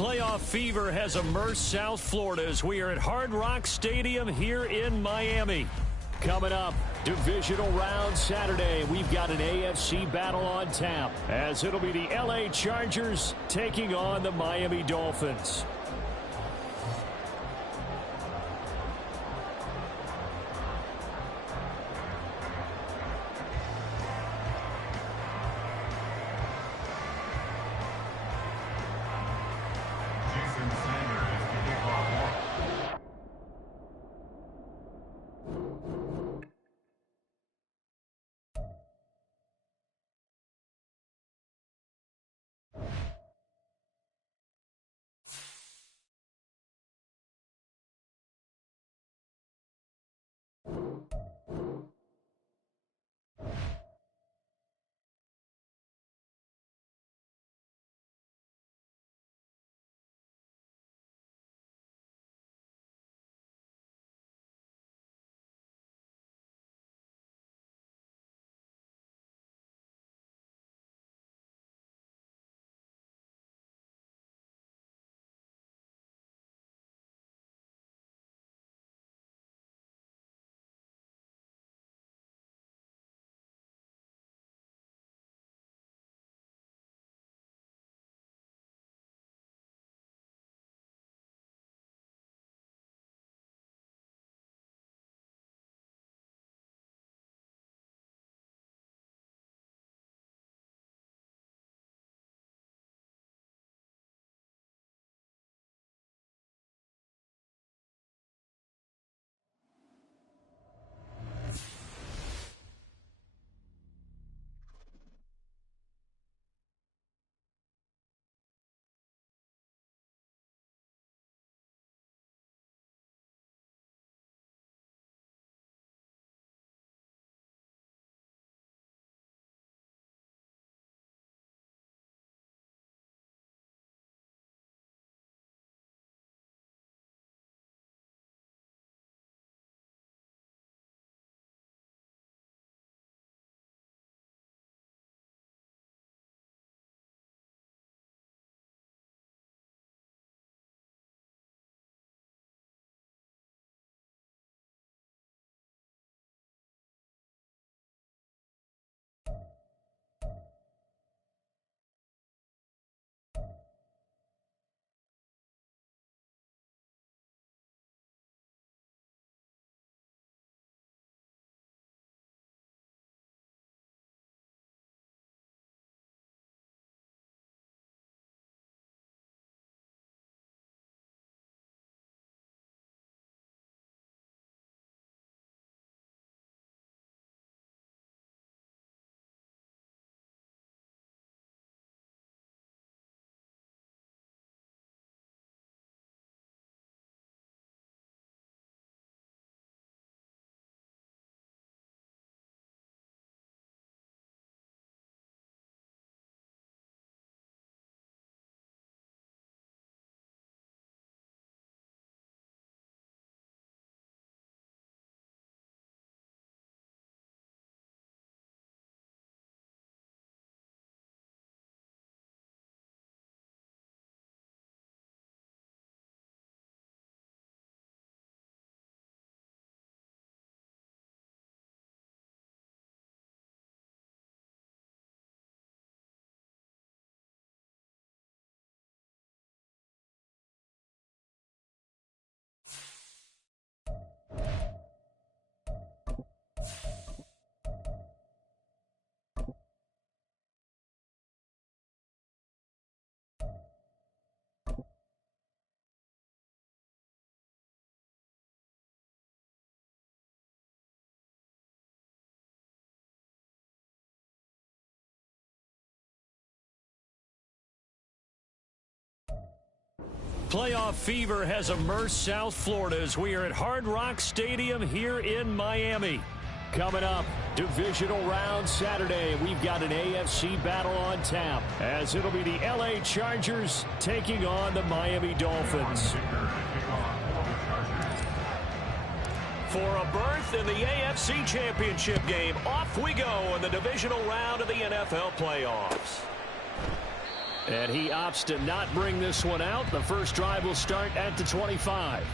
Playoff fever has immersed South Florida as we are at Hard Rock Stadium here in Miami. Coming up, divisional round Saturday. We've got an AFC battle on tap as it'll be the LA Chargers taking on the Miami Dolphins. Playoff fever has immersed South Florida as we are at Hard Rock Stadium here in Miami. Coming up, divisional round Saturday. We've got an AFC battle on tap as it'll be the LA Chargers taking on the Miami Dolphins. For a berth in the AFC Championship game, off we go in the divisional round of the NFL playoffs. And he opts to not bring this one out. The first drive will start at the 25.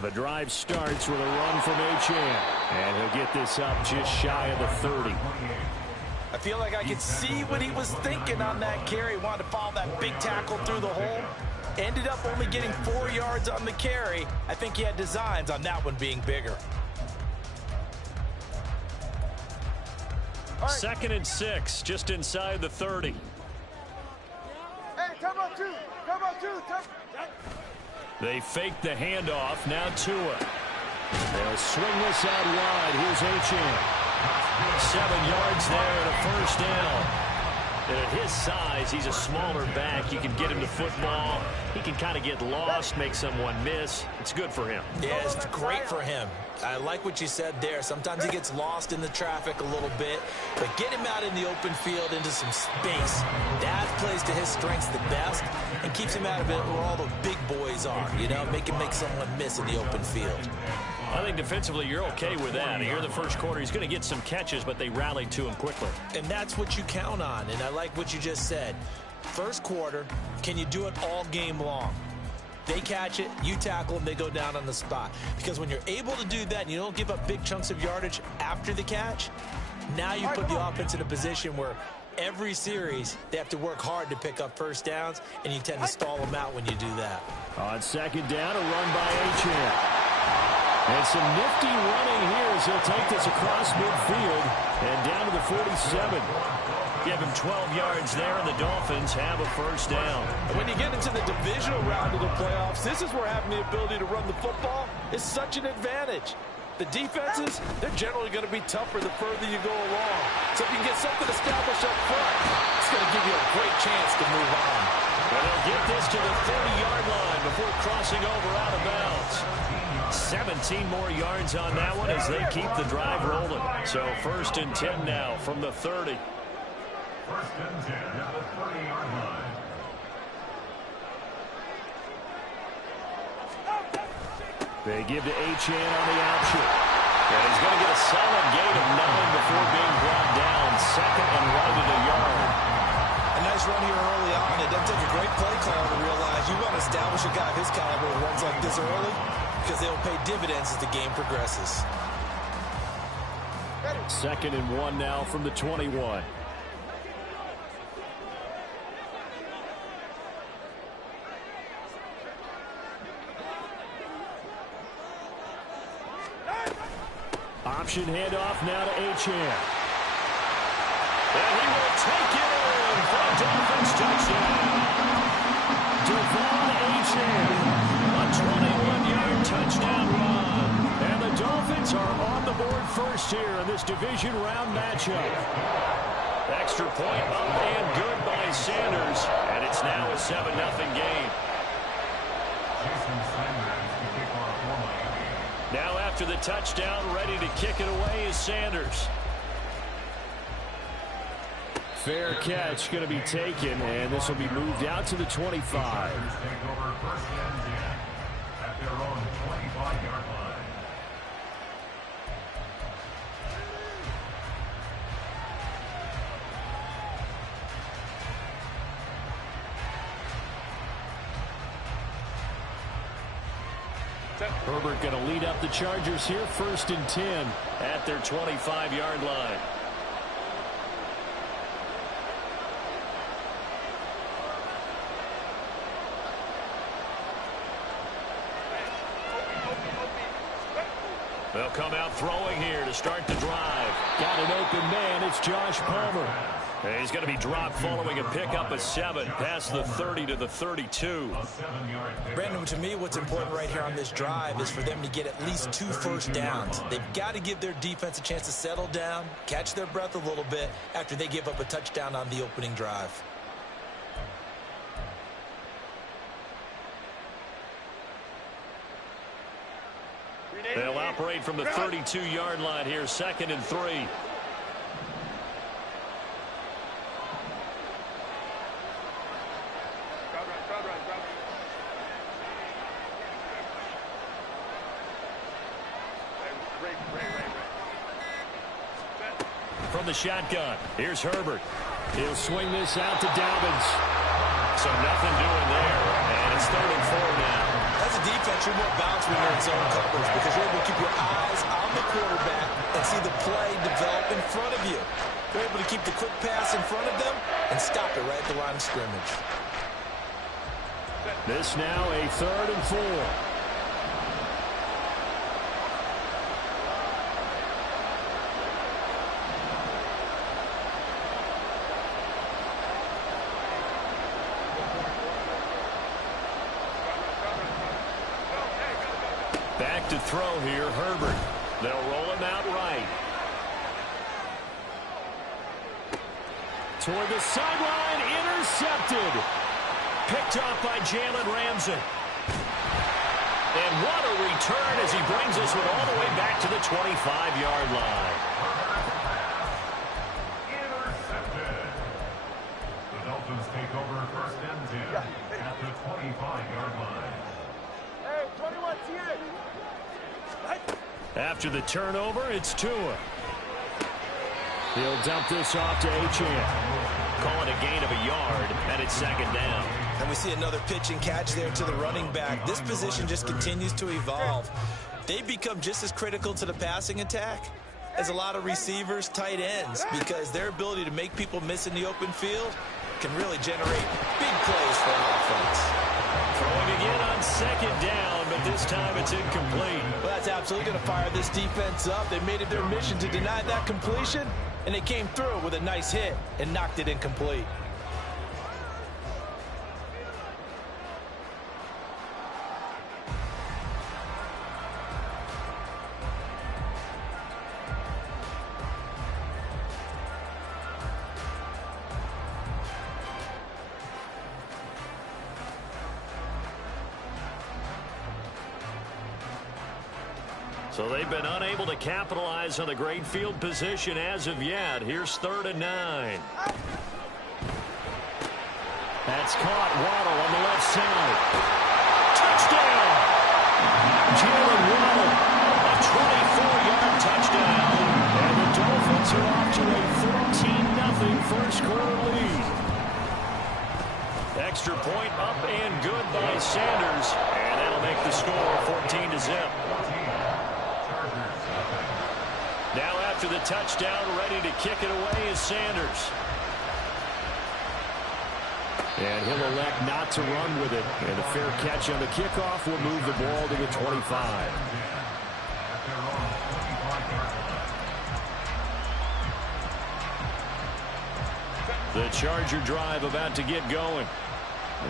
The drive starts with a run from Achane, and he'll get this up just shy of the 30. I feel like I could see what he was thinking on that carry. Wanted to follow that big tackle through the hole. Ended up only getting 4 yards on the carry. I think he had designs on that one being bigger. Right. 2nd and 6, just inside the 30. Hey, come on, two. They fake the handoff. Now Tua. They'll swing this out wide. Here's Achane. 7 yards there and a first down. And at his size, he's a smaller back. You can get him to football. He can kind of get lost, make someone miss. It's good for him. Yeah, it's great for him. I like what you said there. Sometimes he gets lost in the traffic a little bit, but get him out in the open field into some space. That plays to his strengths the best and keeps him out of it where all the big boys are, you know, make someone miss in the open field. I think defensively you're okay with that. Here in the first quarter, he's going to get some catches, but they rallied to him quickly. And that's what you count on, and I like what you just said. First quarter, can you do it all game long? They catch it, you tackle them, they go down on the spot. Because when you're able to do that and you don't give up big chunks of yardage after the catch, now you put the offense in a position where every series they have to work hard to pick up first downs, and you tend to stall them out when you do that. On 2nd down, a run by Achane. And some nifty running here as he'll take this across midfield and down to the 47. Give him 12 yards there, and the Dolphins have a first down. And when you get into the divisional round of the playoffs, this is where having the ability to run the football is such an advantage. The defenses, they're generally going to be tougher the further you go along. So if you can get something established up front, it's going to give you a great chance to move on. Well, they'll get this to the 30-yard line before crossing over out of bounds. 17 more yards on that one as they keep the drive rolling. So 1st and 10 now from the 30. 1st and 10 at the 30-yard line. They give to Achane on the option. And he's going to get a solid gain of 9 before being brought down. 2nd and right at a yard. A nice run here early on. It doesn't take a great play call to realize you want to establish a guy of his caliber who runs like this early, because they'll pay dividends as the game progresses. 2nd and 1 now from the 21. Option handoff now to Achane. And he will take it in for a Dolphins touchdown. Devon Achane, a 21-yard touchdown run. And the Dolphins are on the board first here in this division round matchup. Extra point up and good by Sanders. And it's now a 7-0 game. Now after the touchdown, ready to kick it away is Sanders. Fair catch going to be taken, and this will be moved out to the 25. Herbert going to lead up the Chargers here, 1st and 10 at their 25-yard line. They'll come out throwing here to start the drive. Got an open man. It's Josh Palmer. And he's going to be dropped following a pickup of 7 past the 30 to the 32. Brandon, to me, what's important right here on this drive is for them to get at least 2 first downs. They've got to give their defense a chance to settle down, catch their breath a little bit after they give up a touchdown on the opening drive. They'll operate from the 32-yard line here, 2nd and 3. From the shotgun, here's Herbert. He'll swing this out to Dobbins. So nothing doing there, and it's 3rd and 4 now. As a defense, you're more balanced when you're in zone coverage because you're able to keep your eyes on the quarterback and see the play develop in front of you. You're able to keep the quick pass in front of them and stop it right at the line of scrimmage. This now a 3rd and 4. Back to throw here, Herbert. They'll roll him out right. Toward the sideline, intercepted. Picked off by Jalen Ramsey. And what a return as he brings us all the way back to the 25-yard line. Intercepted. The Dolphins take over 1st and 10 at the 25-yard line. Hey, 21, here. After the turnover, it's Tua. He'll dump this off to Achane. Call it a gain of a yard, and it's 2nd down. And we see another pitch and catch there to the running back. This position just continues to evolve. They become just as critical to the passing attack as a lot of receivers, tight ends, because their ability to make people miss in the open field can really generate big plays for an offense. Throwing again on 2nd down, but this time it's incomplete. Well, that's absolutely going to fire this defense up. They made it their mission to deny that completion, and they came through with a nice hit and knocked it incomplete. So they've been unable to capitalize on the great field position as of yet. Here's 3rd and 9. That's caught. Waddle on the left side. Touchdown! Jalen Waddle, a 24-yard touchdown. And the Dolphins are off to a 14-0 first-quarter lead. Extra point up and good by Sanders. And that'll make the score 14-0. Now after the touchdown, ready to kick it away is Sanders. And he'll elect not to run with it. And a fair catch on the kickoff will move the ball to the 25. The Charger drive about to get going.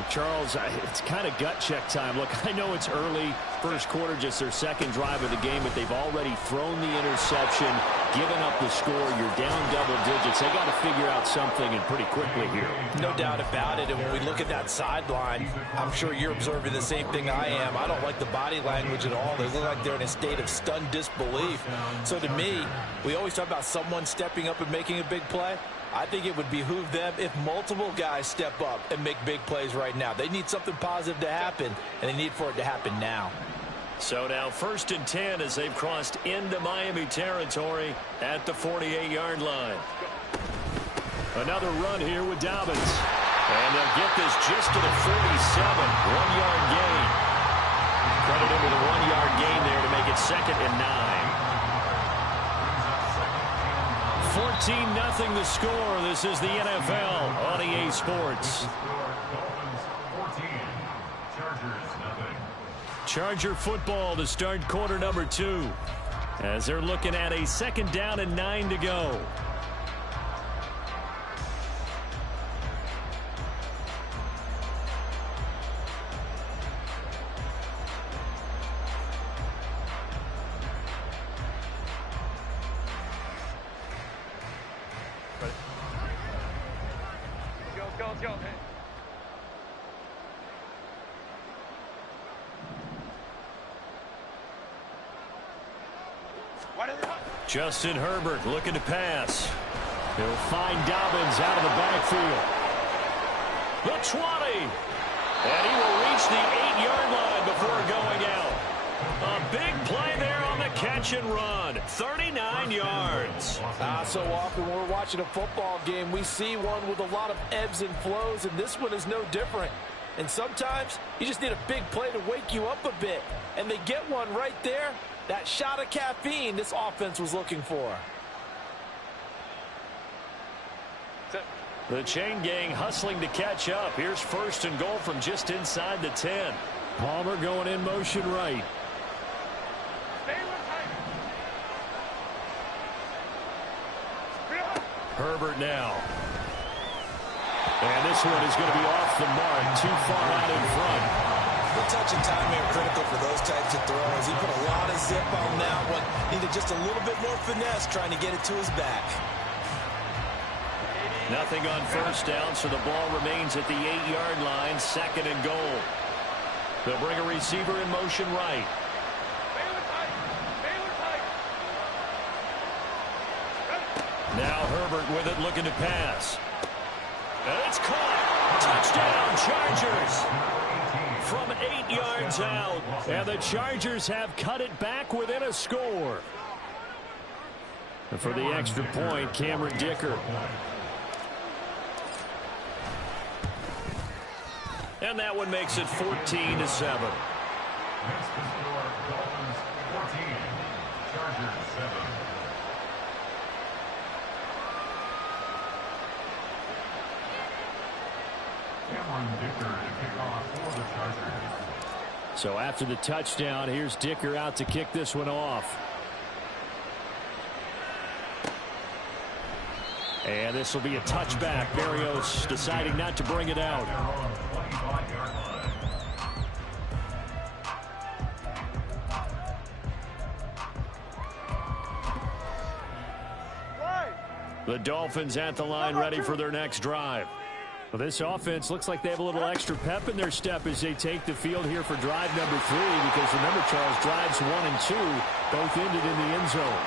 Charles, it's kind of gut check time. Look, I know it's early, first quarter, just their 2nd drive of the game, but they've already thrown the interception, given up the score. You're down double digits. They got to figure out something, and pretty quickly here. No doubt about it. And when we look at that sideline, I'm sure you're observing the same thing I am. I don't like the body language at all. They look like they're in a state of stunned disbelief. So to me, we always talk about someone stepping up and making a big play. I think it would behoove them if multiple guys step up and make big plays right now. They need something positive to happen, and they need for it to happen now. So now 1st and 10 as they've crossed into Miami territory at the 48-yard line. Another run here with Dobbins. And they'll get this just to the 47. 1-yard gain. Credit him with a 1-yard gain there to make it 2nd and 9. 14-0 the score. This is the NFL on EA Sports. Charger football to start quarter number 2. As they're looking at a 2nd down and 9 to go. Justin Herbert looking to pass. He'll find Dobbins out of the backfield. The 20. And he will reach the 8-yard line before going out. A big play there on the catch and run. 39 yards. So often when we're watching a football game, we see one with a lot of ebbs and flows, and this one is no different. And sometimes you just need a big play to wake you up a bit. And they get one right there. That shot of caffeine this offense was looking for. The chain gang hustling to catch up. Here's 1st and goal from just inside the 10. Palmer going in motion right. Herbert now. And this one is going to be off the mark, too far out in front. The touch and time are critical for those types of throws. He put a lot of zip on that one. Needed just a little bit more finesse trying to get it to his back. Nothing on 1st down, so the ball remains at the 8-yard line, 2nd and goal. They'll bring a receiver in motion right. Now Herbert with it, looking to pass. And it's caught. Touchdown, Chargers. From 8 yards out. And the Chargers have cut it back within a score. And for the extra point, Cameron Dicker. And that one makes it 14-7. Next to score, Dolphins 14, Chargers 7. Cameron Dicker to kick off for the Chargers. So after the touchdown, here's Dicker out to kick this one off. And this will be a touchback. Berrios deciding not to bring it out. The Dolphins at the line, ready for their next drive. Well, this offense looks like they have a little extra pep in their step as they take the field here for drive number 3, because remember, Charles, drives 1 and 2 both ended in the end zone.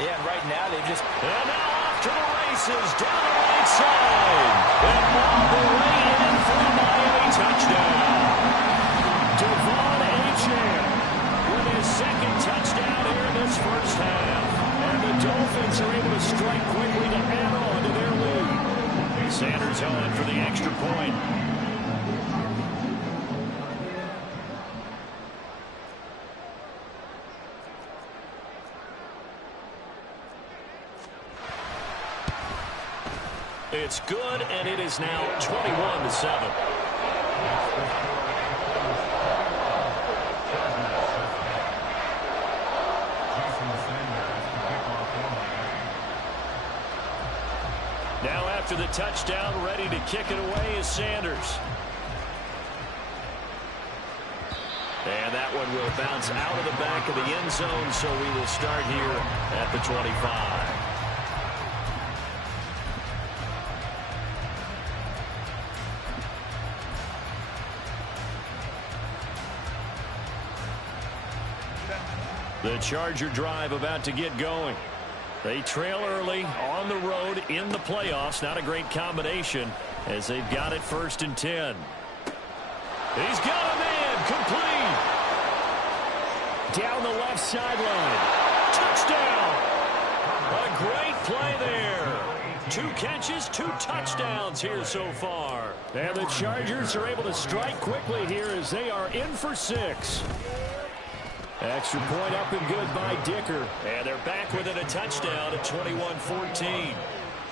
Yeah, and right now they've just... And now off to the races, down the right side. And all the way in for a Miami touchdown. Devon Achane with his 2nd touchdown here in this first half. And the Dolphins are able to strike quickly to add on to their lead. Sanders on for the extra point. It's good, and it is now 21-7. Now after the touchdown, ready to kick it away is Sanders. And that one will bounce out of the back of the end zone, so we will start here at the 25. The Charger drive about to get going. They trail early on the road in the playoffs. Not a great combination as they've got it 1st and 10. He's got a man complete. Down the left sideline. Touchdown. A great play there. 2 catches, 2 touchdowns here so far. And the Chargers are able to strike quickly here as they are in for 6. Extra point up and good by Dicker. And they're back within a touchdown at 21-14.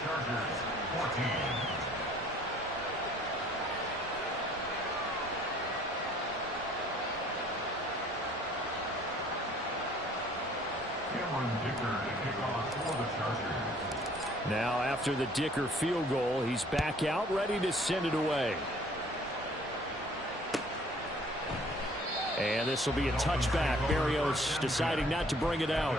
Chargers 14. Now after the Dicker field goal, he's back out ready to send it away. And this will be a touchback. Berrios deciding not to bring it out.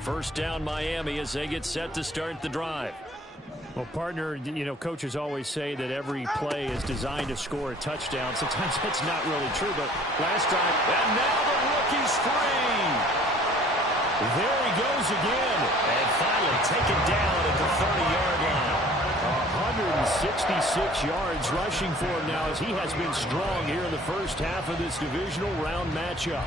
First down Miami as they get set to start the drive. Well, partner, you know, coaches always say that every play is designed to score a touchdown. Sometimes that's not really true, but last drive, and now the rookie's free. There he goes again, and finally taken down at the 30-yard line. 166 yards rushing for him now as he has been strong here in the first half of this divisional round matchup.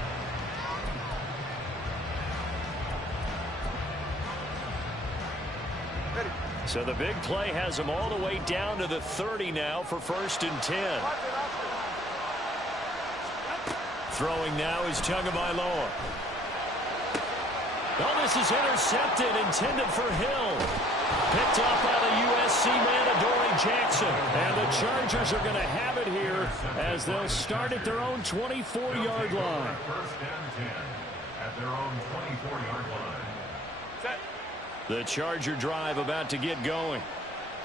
So the big play has him all the way down to the 30 now for 1st and 10. Throwing now is Tagovailoa. Oh, this is intercepted, intended for Hill. Picked up by the USC man, Adoree Jackson. And the Chargers are going to have it here as they'll start at their own 24-yard line. 1st and 10 at their own 24-yard line. The Charger drive about to get going.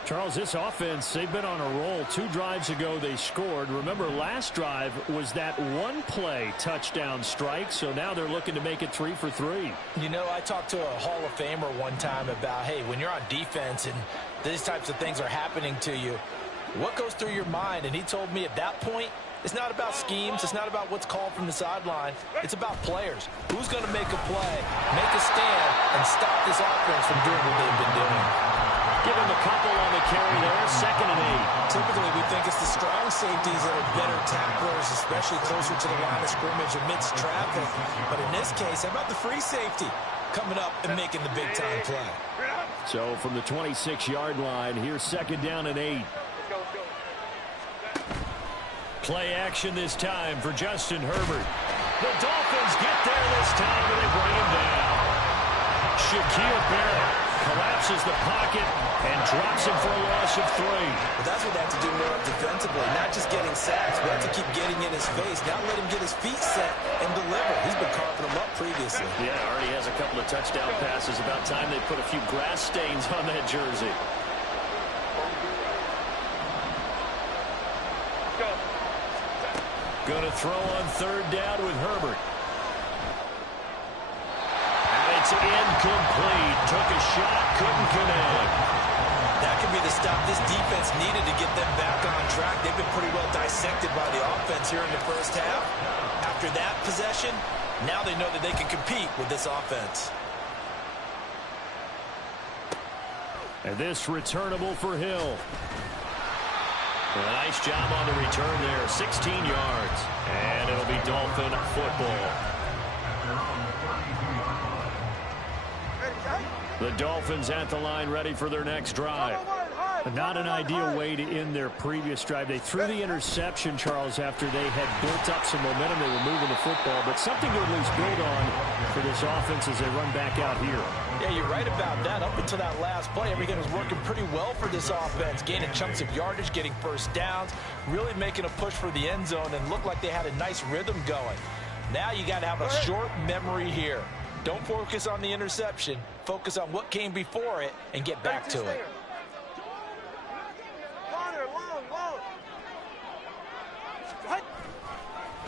Charles, this offense, they've been on a roll. 2 drives ago they scored. Remember, last drive was that one-play touchdown strike, so now they're looking to make it 3 for 3. You know, I talked to a Hall of Famer one time about, hey, when you're on defense and these types of things are happening to you, what goes through your mind? And he told me at that point, it's not about schemes. It's not about what's called from the sideline. It's about players. Who's going to make a play, make a stand, and stop this offense from doing what they've been doing? Give him a couple on the carry there. 2nd and 8. Typically, we think it's the strong safeties that are better tacklers, especially closer to the line of scrimmage amidst traffic. But in this case, how about the free safety coming up and making the big-time play? So from the 26-yard line, here's 2nd down and 8. Play action this time for Justin Herbert. The Dolphins get there this time, and they bring him down. Shaquille Barrett collapses the pocket and drops him for a loss of 3. But that's what they have to do more defensively, not just getting sacks, but have to keep getting in his face. Now let him get his feet set and deliver. He's been carving them up previously. Yeah, already has a couple of touchdown passes. About time they put a few grass stains on that jersey. Going to throw on 3rd down with Herbert. And it's incomplete. Took a shot, couldn't connect. That could be the stop this defense needed to get them back on track. They've been pretty well dissected by the offense here in the first half. After that possession, now they know that they can compete with this offense. And this returnable for Hill. A nice job on the return there. 16 yards. And it'll be Dolphin football. The Dolphins at the line ready for their next drive. Not an ideal way to end their previous drive. They threw the interception, Charles, after they had built up some momentum. They were moving the football, but something to at least build on for this offense as they run back out here. Yeah, you're right about that. Up until that last play, everything was working pretty well for this offense, gaining chunks of yardage, getting first downs, really making a push for the end zone, and looked like they had a nice rhythm going. Now you got to have a short memory here. Don't focus on the interception. Focus on what came before it and get back to it.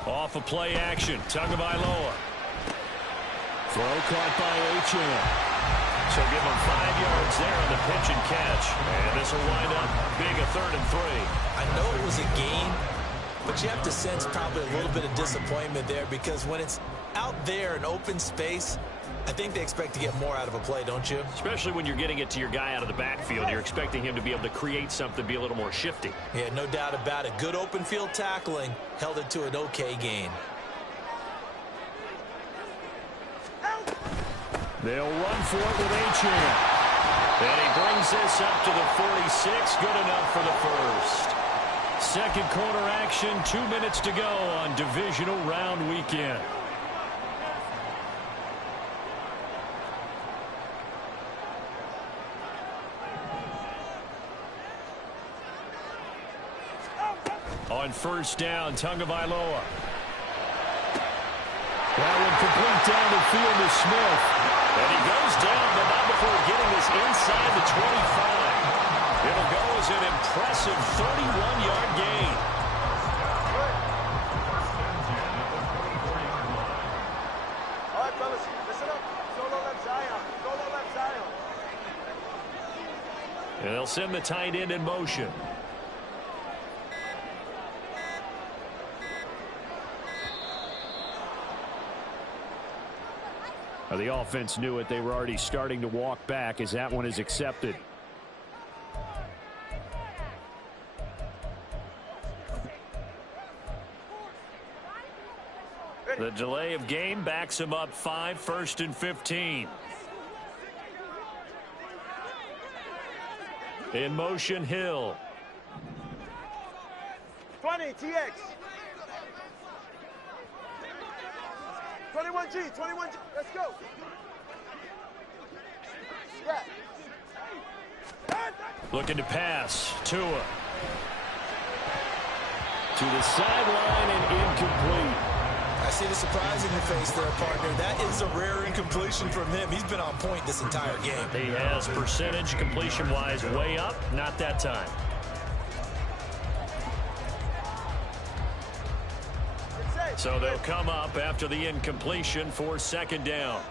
Off a play action. Tagovailoa. Throw caught by H.M. So give him 5 yards there on the pitch and catch. And this will wind up big, a 3rd and 3. I know it was a gain, but you have to sense probably a little bit of disappointment there because when it's out there in open space, I think they expect to get more out of a play, don't you? Especially when you're getting it to your guy out of the backfield. You're expecting him to be able to create something, be a little more shifty. Yeah, no doubt about it. Good open field tackling held it to an okay gain. They'll run for it with Achane. And he brings this up to the 46. Good enough for the first. Second quarter action, 2 minutes to go on divisional round weekend. On first down, Tagovailoa. That one complete down the field to Smith. And he goes down, but not before getting this inside the 25. It'll go as an impressive 31-yard gain. All right, fellas, listen up. Solo left Zion. Solo left Zion. And they'll send the tight end in motion. The offense knew it. They were already starting to walk back as that one is accepted. The delay of game backs him up 5, 1st and 15. In motion, Hill. 20, TX. 21G, 21G. Let's go. Yeah. Looking to pass. Tua. To the sideline and incomplete. I see the surprise in your face there, partner. That is a rare incompletion from him. He's been on point this entire game. He has percentage completion-wise way up. Not that time. So they'll come up after the incompletion for second down.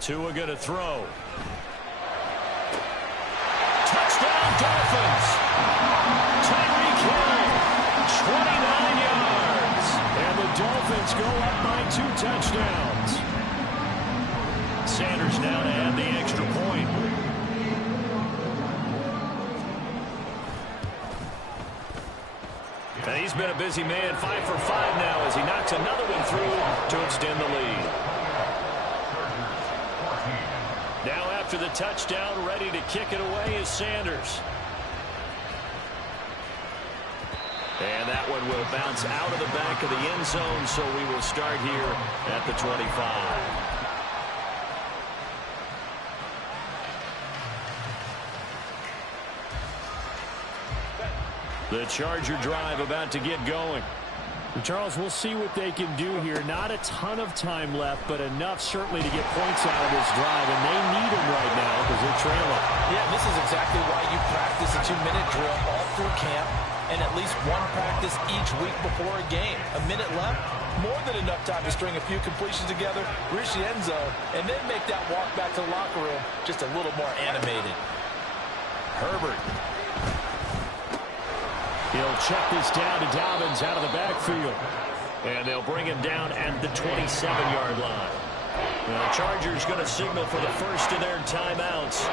Tua going to throw. Touchdown, Dolphins. Tyreek Hill, 29 yards. And the Dolphins go up by 2 touchdowns. Sanders now to add the extra point. And he's been a busy man, 5 for 5 now as he knocks another one through to extend the lead. Now after the touchdown, ready to kick it away is Sanders. And that one will bounce out of the back of the end zone, so we will start here at the 25. The Charger drive about to get going. Charles, we'll see what they can do here. Not a ton of time left, but enough certainly to get points out of this drive, and they need them right now because they're trailing. Yeah, this is exactly why you practice a 2-minute drill all through camp and at least one practice each week before a game. A minute left, more than enough time to string a few completions together, reach the end zone, and then make that walk back to the locker room just a little more animated. Herbert. He'll check this down to Dobbins out of the backfield. And they'll bring him down at the 27-yard line. Now, the Chargers going to signal for the first of their timeouts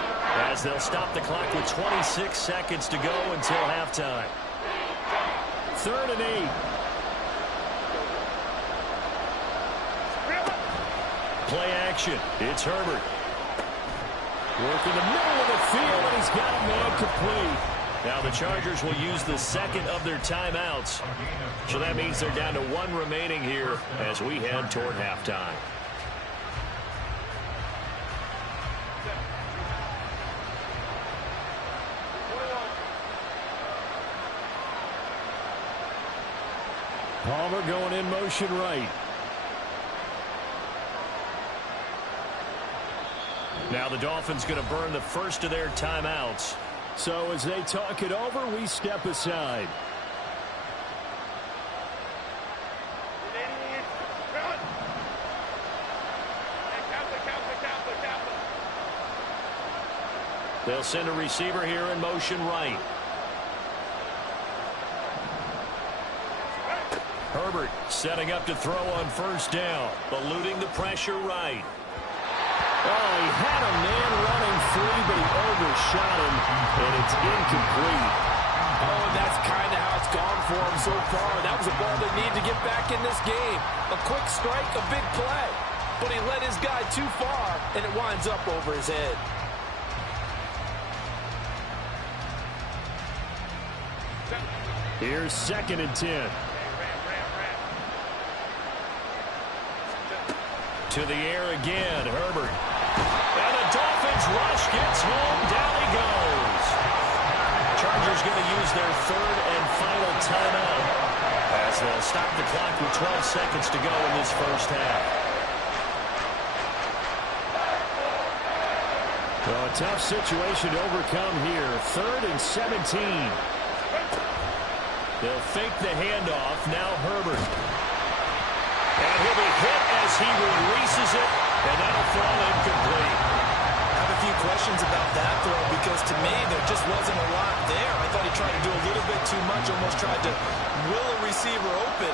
as they'll stop the clock with 26 seconds to go until halftime. 3rd and 8. Play action. It's Herbert. Work in the middle of the field, and he's got a man complete. Now the Chargers will use the second of their timeouts. So that means they're down to 1 remaining here as we head toward halftime. Palmer going in motion right. Now the Dolphins going to burn the first of their timeouts. So as they talk it over, we step aside. They'll send a receiver here in motion right. Herbert setting up to throw on first down, eluding the pressure right. Oh, he had a man running free, but he overshot him, and it's incomplete. Oh, and that's kind of how it's gone for him so far. That was a ball they need to get back in this game. A quick strike, a big play. But he led his guy too far, and it winds up over his head. Here's 2nd and 10. To the air again, Herbert. And the Dolphins rush, gets home, down he goes. Chargers going to use their 3rd and final timeout as they'll stop the clock with 12 seconds to go in this first half. Well, a tough situation to overcome here. 3rd and 17. They'll fake the handoff. Now Herbert. And he'll be hit as he releases it, and that'll fall incomplete. I have a few questions about that throw because to me there just wasn't a lot there. I thought he tried to do a little bit too much, almost tried to will a receiver open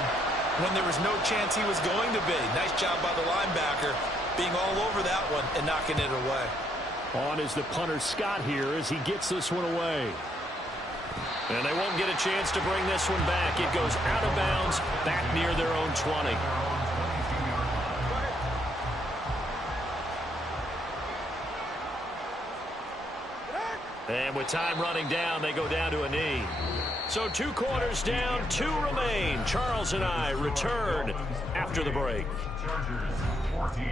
when there was no chance he was going to be. Nice job by the linebacker being all over that one and knocking it away. On is the punter Scott here as he gets this one away. And they won't get a chance to bring this one back. It goes out of bounds, back near their own 20. And with time running down, they go down to a knee. So 2 quarters down, 2 remain. Charles and I return after the break. Chargers 14.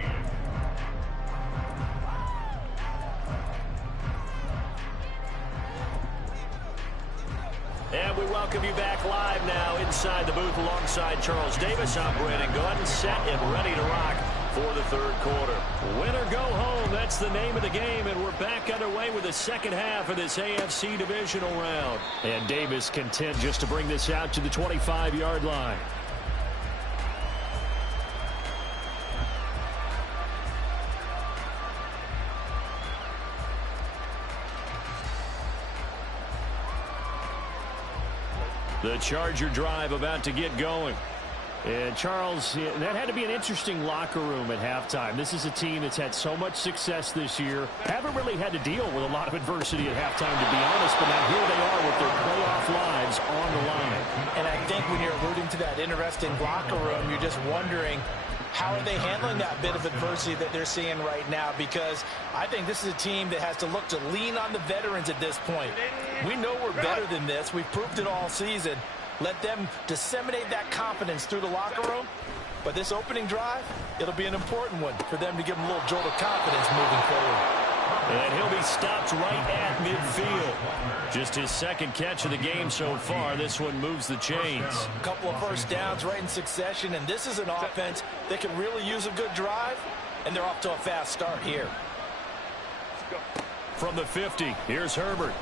And we welcome you back live now inside the booth alongside Charles Davis. I'm Brandon Gunn, set and ready to rock for the 3rd quarter. Win or go home, that's the name of the game, and we're back underway with the second half of this AFC divisional round. And Davis content just to bring this out to the 25-yard line. The Charger drive about to get going. And Charles, that had to be an interesting locker room at halftime. This is a team that's had so much success this year. Haven't really had to deal with a lot of adversity at halftime, to be honest. But now here they are with their playoff lives on the line. And I think when you're alluding to that interesting locker room, you're just wondering, how are they handling that bit of adversity that they're seeing right now? Because I think this is a team that has to look to lean on the veterans at this point. We know we're better than this. We've proved it all season. Let them disseminate that confidence through the locker room. But this opening drive, it'll be an important one for them to give them a little jolt of confidence moving forward. And he'll be stopped right at midfield. Just his 2nd catch of the game so far. This one moves the chains. A couple of first downs right in succession, and this is an offense that can really use a good drive, and they're off to a fast start here. From the 50, here's Herbert.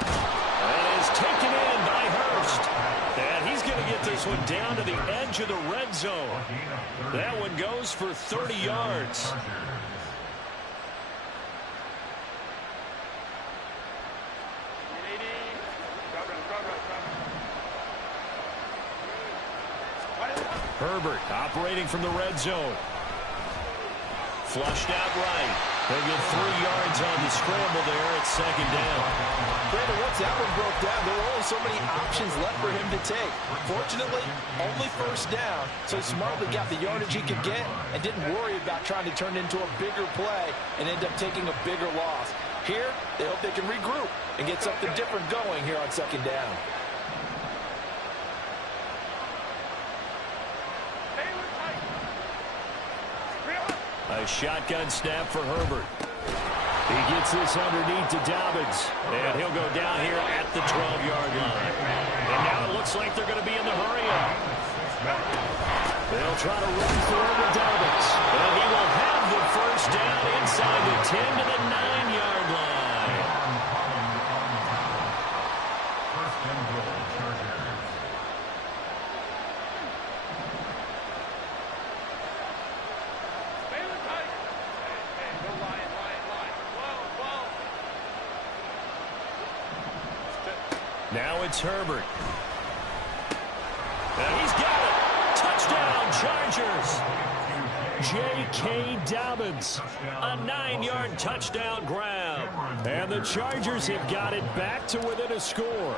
And is taken in by Hurst. And he's going to get this one down to the edge of the red zone. That one goes for 30 yards. Herbert operating from the red zone. Flushed out right. He'll get 3 yards on the scramble there at 2nd down. Brandon, once that one broke down, there were only so many options left for him to take. Fortunately, only first down, so he smartly got the yardage he could get and didn't worry about trying to turn it into a bigger play and end up taking a bigger loss. Here, they hope they can regroup and get something different going here on 2nd down. A shotgun snap for Herbert. He gets this underneath to Dobbins, and he'll go down here at the 12-yard line. And now it looks like they're going to be in the hurry-up. They'll try to run through with Dobbins, and he will have the first down inside the 10 to the 9-yard line. First and goal, Chargers. Now it's Herbert. And he's got it. Touchdown, Chargers. J.K. Dobbins, a 9-yard touchdown grab. And the Chargers have got it back to within a score.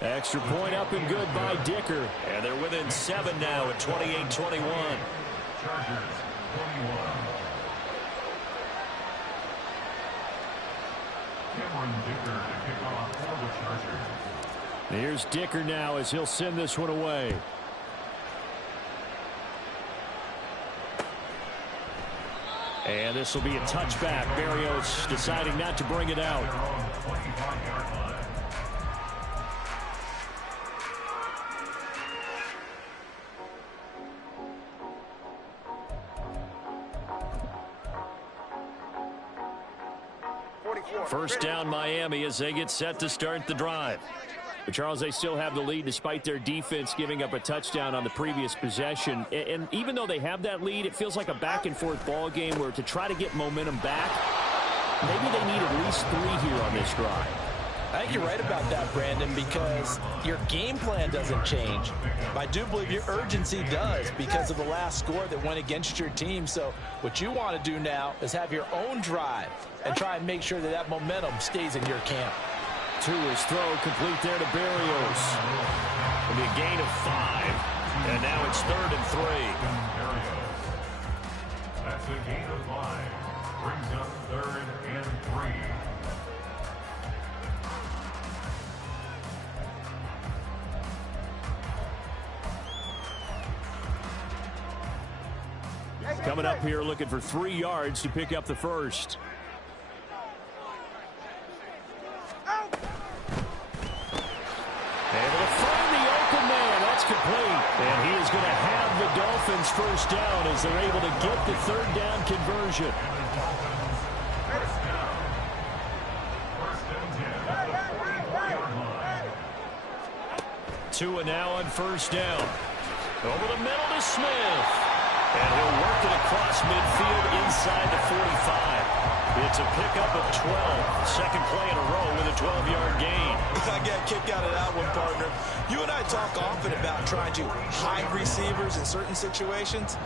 Extra point up and good by Dicker. And they're within 7 now at 28-21. Chargers 21. Cameron Dicker to kick off for the Chargers. Here's Dicker now as he'll send this one away. And this will be a touchback. Berrios deciding not to bring it out. They're on the 25-yard line. First down Miami as they get set to start the drive. But Charles, they still have the lead despite their defense giving up a touchdown on the previous possession. And even though they have that lead, it feels like a back-and-forth ball game where to try to get momentum back, maybe they need at least 3 here on this drive. I think you're right about that, Brandon, because your game plan doesn't change. I do believe your urgency does because of the last score that went against your team. So what you want to do now is have your own drive and try and make sure that that momentum stays in your camp. To his throw, complete there to Berrios. It'll be a gain of 5, and now it's 3rd and 3. That's a gain of 5. Brings up 3rd and 3. Coming up here looking for 3 yards to pick up the first. Able to find the open man. That's complete. And he is going to have the Dolphins first down as they're able to get the 3rd down conversion. Tua now on first down. Over the middle to Smith. And he'll work it across midfield inside the 45. It's a pickup of 12. Second play in a row with a 12-yard gain. I got kicked out of that one, partner. You and I talk often about trying to hide receivers in certain situations,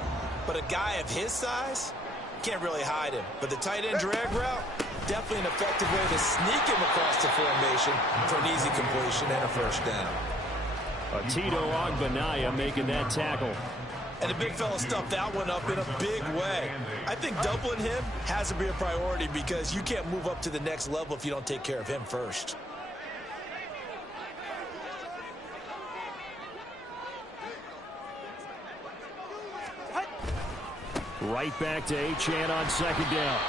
but a guy of his size can't really hide him. But the tight end drag route, definitely an effective way to sneak him across the formation for an easy completion and a first down. Tito Agbanaya making that tackle. And the big fella stuffed that one up in a big way. I think doubling him has to be a priority because you can't move up to the next level if you don't take care of him first. Right back to Achane on second down.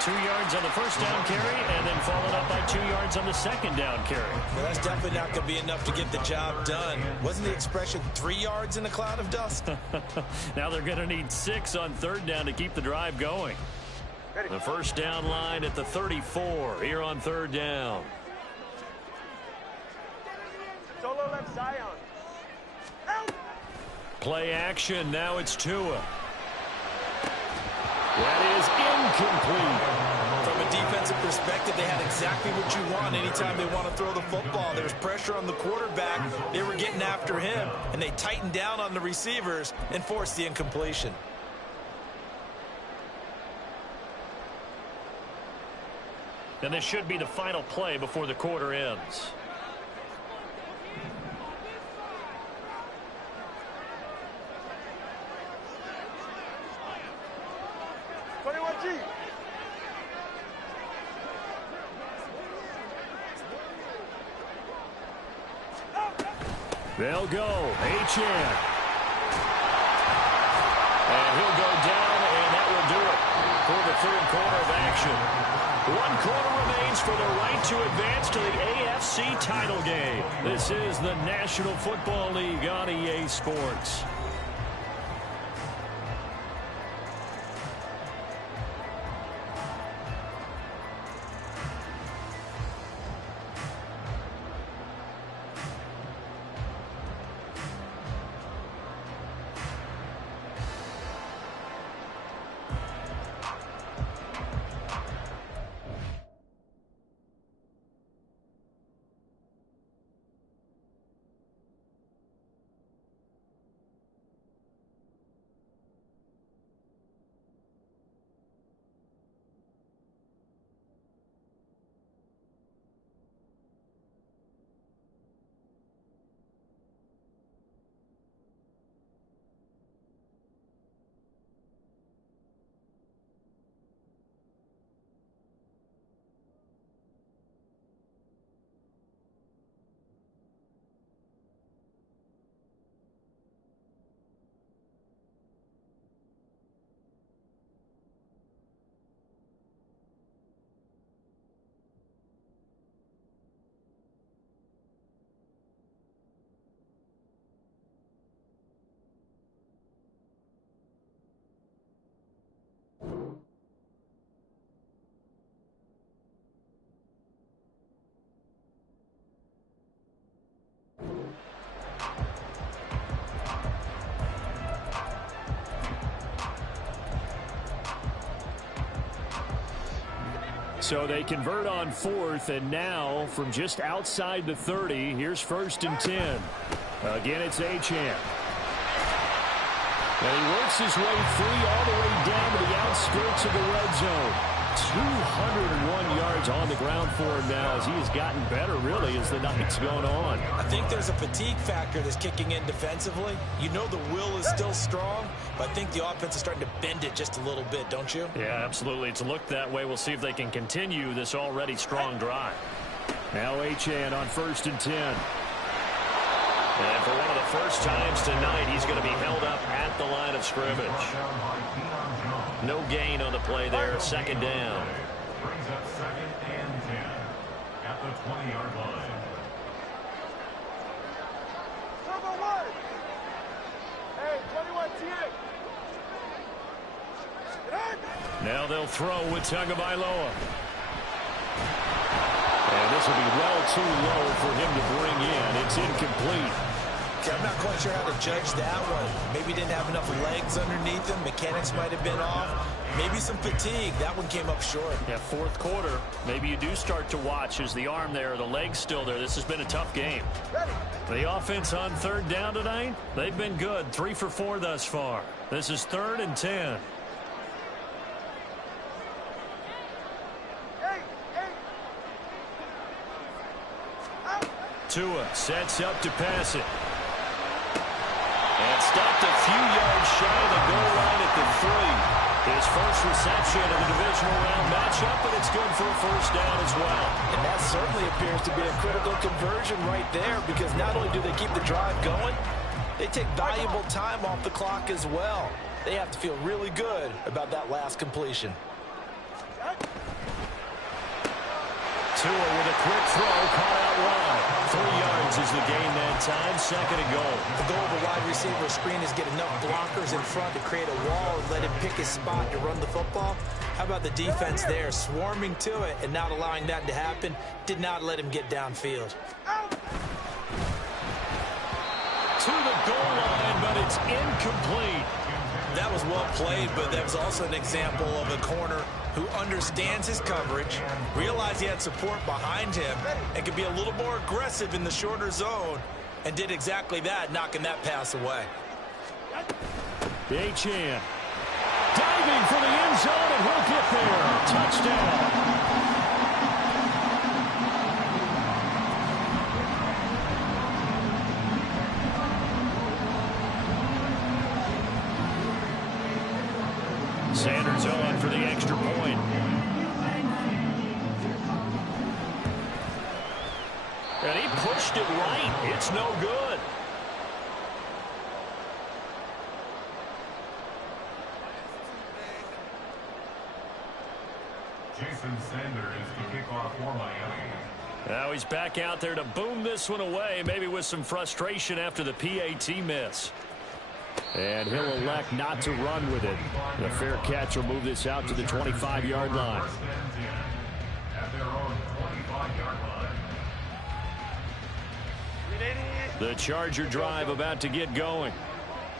2 yards on the first down carry, and then followed up by 2 yards on the second down carry. Well, that's definitely not going to be enough to get the job done. Wasn't the expression 3 yards in a cloud of dust? Now they're going to need 6 on third down to keep the drive going. The first down line at the 34 here on third down. Solo left Zion. Play action. Now it's Tua. That is incomplete. From a defensive perspective, they had exactly what you want anytime they want to throw the football. There's pressure on the quarterback. They were getting after him, and they tightened down on the receivers and forced the incompletion. And this should be the final play before the quarter ends. They'll go. Achane. And he'll go down, and that will do it for the third quarter of action. 1 quarter remains for the right to advance to the AFC title game. This is the National Football League on EA Sports. So they convert on 4th, and now from just outside the 30, here's 1st and 10. Again, it's Achane. And he works his way free all the way down to the outskirts of the red zone. 201 yards on the ground for him now as he has gotten better, really, as the night's gone on. I think there's a fatigue factor that's kicking in defensively. You know the will is still strong, but I think the offense is starting to bend it just a little bit, don't you? Yeah, absolutely. It's looked that way. We'll see if they can continue this already strong drive. Now Achane on 1st and 10. And for one of the first times tonight, he's going to be held up at the line of scrimmage. No gain on the play there. 2nd down. Brings up 2nd and 10 at the 20-yard line. Number 1. Hey, 21 T8. Now they'll throw with Tagovailoa. And this will be well too low for him to bring in. It's incomplete. Okay, I'm not quite sure how to judge that one. Maybe didn't have enough legs underneath him. Mechanics might have been off. Maybe some fatigue. That one came up short. Yeah, 4th quarter. Maybe you do start to watch as the arm there, the leg's still there. This has been a tough game. The offense on 3rd down tonight, they've been good. 3 for 4 thus far. This is 3rd and 10. Tua sets up to pass it. And stopped a few yards shy of the goal line at the 3. His first reception of the divisional round matchup, but it's good for a 1st down as well. And that certainly appears to be a critical conversion right there, because not only do they keep the drive going, they take valuable time off the clock as well. They have to feel really good about that last completion. Tua with a quick throw, caught out wide. 3 yards is the gain that time. 2nd and goal. The goal of a wide receiver screen is get enough blockers in front to create a wall and let him pick his spot to run the football. How about the defense there, swarming to it and not allowing that to happen? Did not let him get downfield. To the goal line, but it's incomplete. That was well played, but that was also an example of a corner who understands his coverage, realized he had support behind him, and could be a little more aggressive in the shorter zone, and did exactly that, knocking that pass away. Achane diving for the end zone, and he'll get there. Touchdown. Sanders on for the extra point. And he pushed it right. It's no good. Jason Sanders to kick off for Miami. Now he's back out there to boom this one away, maybe with some frustration after the PAT miss. And he'll elect not to run with it. The fair catch will move this out to the 25-yard line. At their own 25-yard line. The Charger drive about to get going.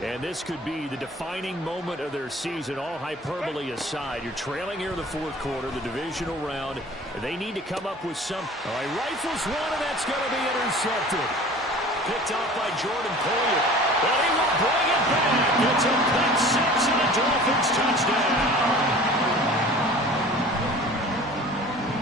And this could be the defining moment of their season, all hyperbole aside. You're trailing here in the 4th quarter, the divisional round. And they need to come up with some. All right, rifles one, and that's going to be intercepted. Picked off by Jordan Poyer.